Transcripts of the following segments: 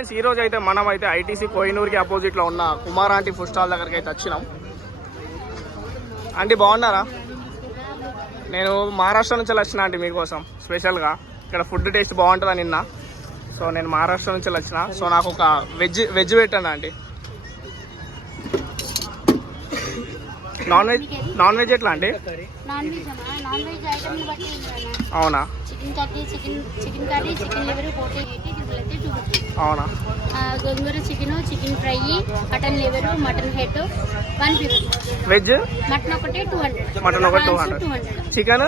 Friends ఈ రోజు అయితే మనం అయితే ఐటీసీ కోహినూర్కి అపోజిట్లో ఉన్న కుమార్ ఆంటీ ఫుడ్ స్టాల్ దగ్గరికి అయితే వచ్చినాం. ఆంటీ బాగున్నారా? నేను మహారాష్ట్ర నుంచి వచ్చిన ఆంటీ మీకోసం స్పెషల్గా. ఇక్కడ ఫుడ్ టేస్ట్ బాగుంటుందని నిన్న? సో నేను మహారాష్ట్ర నుంచి వచ్చిన. సో నాకు ఒక వెజ్ వెజ్ పెట్టండి aunty. Non veg non veg ఎట్లా అండి అవునా? అయితే అవునా? Gongura chicken chicken fry mutton liver mutton head one fifty. Veg? Mutton ఒకటి టూ హండ్రెడ్. మటన్ ఒకటి two hundred. Chicken?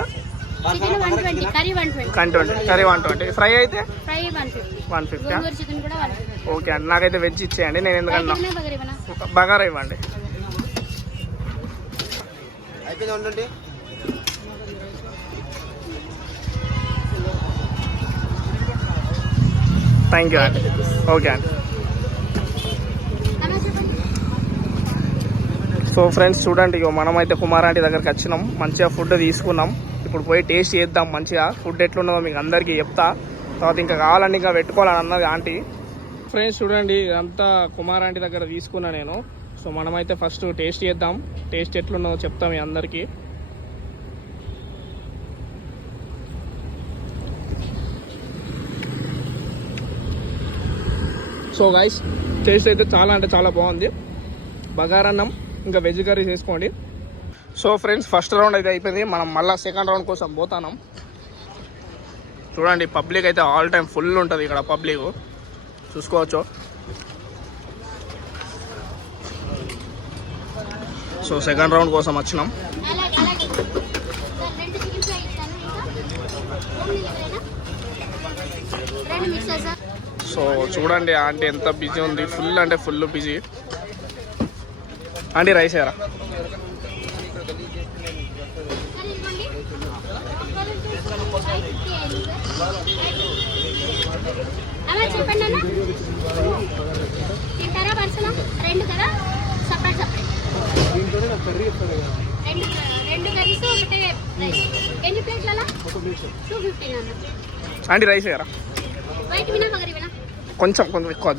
Chicken one twenty curry one twenty. One twenty. Curry one twenty. Fry అయితే? Fry one fifty. One fifty. Gongura chicken కూడా one fifty. Okay అండి. నాకైతే veg ఇచ్చేయండి. నేను ఎందుకన్నా బగారా ఇవ్వండి. అయిపోయింది ఉండండి థ్యాంక్ యూ అండి ఓకే అండి సో ఫ్రెండ్స్ చూడండి ఇగో మనం అయితే కుమారాంటి దగ్గరికి వచ్చినాం. మంచిగా ఫుడ్ తీసుకున్నాం. ఇప్పుడు పోయి టేస్ట్ చేద్దాం మంచిగా. ఫుడ్ ఎట్లున్నదో మీకు అందరికీ చెప్తా. తర్వాత ఇంకా కావాలండి ఇంకా పెట్టుకోవాలని అన్నది ఆంటీ. ఫ్రెండ్స్ చూడండి ఇదంతా కుమారాంటి దగ్గర తీసుకున్నా నేను. సో మనమైతే ఫస్ట్ టేస్ట్ చేద్దాం. టేస్ట్ ఎట్లున్నదో చెప్తాం మీ అందరికీ. సో గైస్ టేస్ట్ అయితే చాలా అంటే చాలా బాగుంది. బగారన్నం ఇంకా వెజ్ కర్రీ చేసుకోండి సో ఫ్రెండ్స్ ఫస్ట్ రౌండ్ అయితే అయిపోయింది. మనం మళ్ళీ సెకండ్ రౌండ్ కోసం పోతాం చూడండి పబ్లిక్ అయితే ఆల్ టైం ఫుల్ ఉంటుంది ఇక్కడ పబ్లిక్ చూసుకోవచ్చు. సో సెకండ్ రౌండ్ కోసం వచ్చినాం. రెండు రెండు మిక్సర్ సార్ సో చూడండి ఆంటీ ఎంత బిజీ ఉంది. ఫుల్ అంటే ఫుల్ బిజీ. ఆంటీ రైస్ చెప్పండి అన్న తింటారా రెండు కదా సపరేట్ సపరేట్ రెండు రెండు కర్రీస్ ఒకటే రైస్. ఎన్ని ప్లేట్లు అలా టూ ఫిఫ్టీ అన్న ఆంటీ రైస్ ఏరా? వైట్ వినా మగరి వినా కొంచెం కొంచెం ఎక్కువ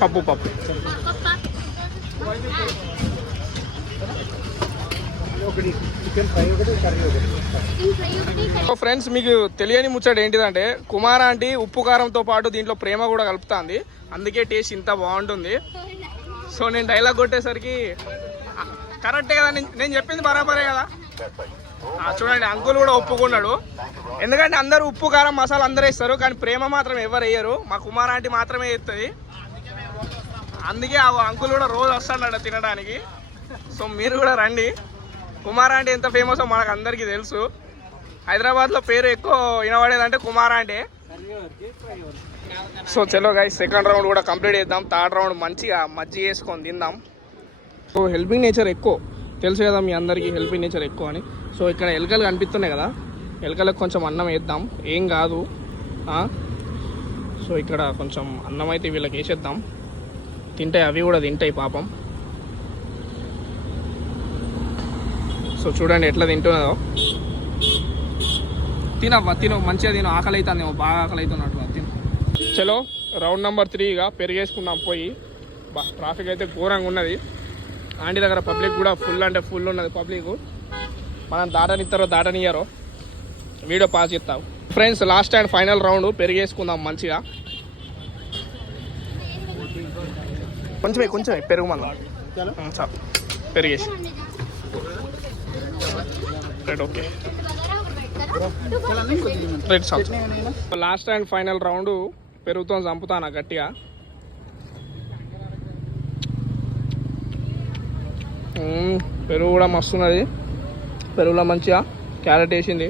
పప్పు పప్పు. సో ఫ్రెండ్స్ మీకు తెలియని ముచ్చట ఏంటిదంటే కుమార్ ఆంటీ ఉప్పు కారంతో పాటు దీంట్లో ప్రేమ కూడా కలుపుతుంది. అందుకే టేస్ట్ ఇంత బాగుంటుంది. సో నేను డైలాగ్ కొట్టేసరికి కరెక్టే కదా నేను చెప్పింది బరాబరే కదా? చూడండి అంకుల్ కూడా ఒప్పుకున్నాడు. ఎందుకంటే అందరూ ఉప్పు కారం మసాలా అందరూ ఇస్తారు కానీ ప్రేమ మాత్రం ఎవరు వేయరు. మా కుమార్ ఆంటీ మాత్రమే ఇస్తుంది అందుకే ఆ అంకుల్ కూడా రోజు వస్తాడు తినడానికి. సో మీరు కూడా రండి. కుమార్ ఆంటీ ఎంత ఫేమస్ మనకు అందరికీ తెలుసు. హైదరాబాద్లో పేరు ఎక్కువ వినబడేదంటే కుమార్ ఆంటీ. సో చలో గైస్ సెకండ్ రౌండ్ కూడా కంప్లీట్ చేద్దాం. థర్డ్ రౌండ్ మంచిగా మజ్జి వేసుకొని తిందాం. సో హెల్పింగ్ నేచర్ ఎక్కువ. తెలుసు కదా మీ అందరికీ హెల్పింగ్ నేచర్ ఎక్కువ అని. సో ఇక్కడ ఎలుకలు కనిపిస్తున్నాయి కదా. ఎలుకలకు కొంచెం అన్నం వేద్దాం. ఏం కాదు. సో ఇక్కడ కొంచెం అన్నం అయితే వీళ్ళకి వేసేద్దాం. తింటాయి అవి కూడా తింటాయి పాపం. సో చూడండి ఎట్లా తింటున్నదో. తినవ్వ తిను. మంచిగా తిను. ఆకలి అవుతుందేమో బాగా ఆకలి అవుతున్నట్టు తిను. చలో రౌండ్ నెంబర్ త్రీగా పెరిగేసుకున్నాం పోయి. ట్రాఫిక్ అయితే ఘోరంగా ఉన్నది. ఆంటీ దగ్గర పబ్లిక్ కూడా ఫుల్ అంటే ఫుల్ ఉన్నది పబ్లిక్. మనం దాటనిస్తారో దాటనియ్యారో. వీడియో పాస్ చేస్తాం. Friends last and final round పెరిగేసుకుందాం మంచిగా. కొంచెమే కొంచెమే పెరుగు చాలు. పెరిగేసి. రైట్ ఓకే రైట్ చాలు లాస్ట్ అండ్ ఫైనల్ రౌండ్ పెరుగుతో చంపుతాను గట్టిగా. పెరుగు కూడా మస్తున్నది పెరుగులో మంచిగా క్యారెట్ వేసింది.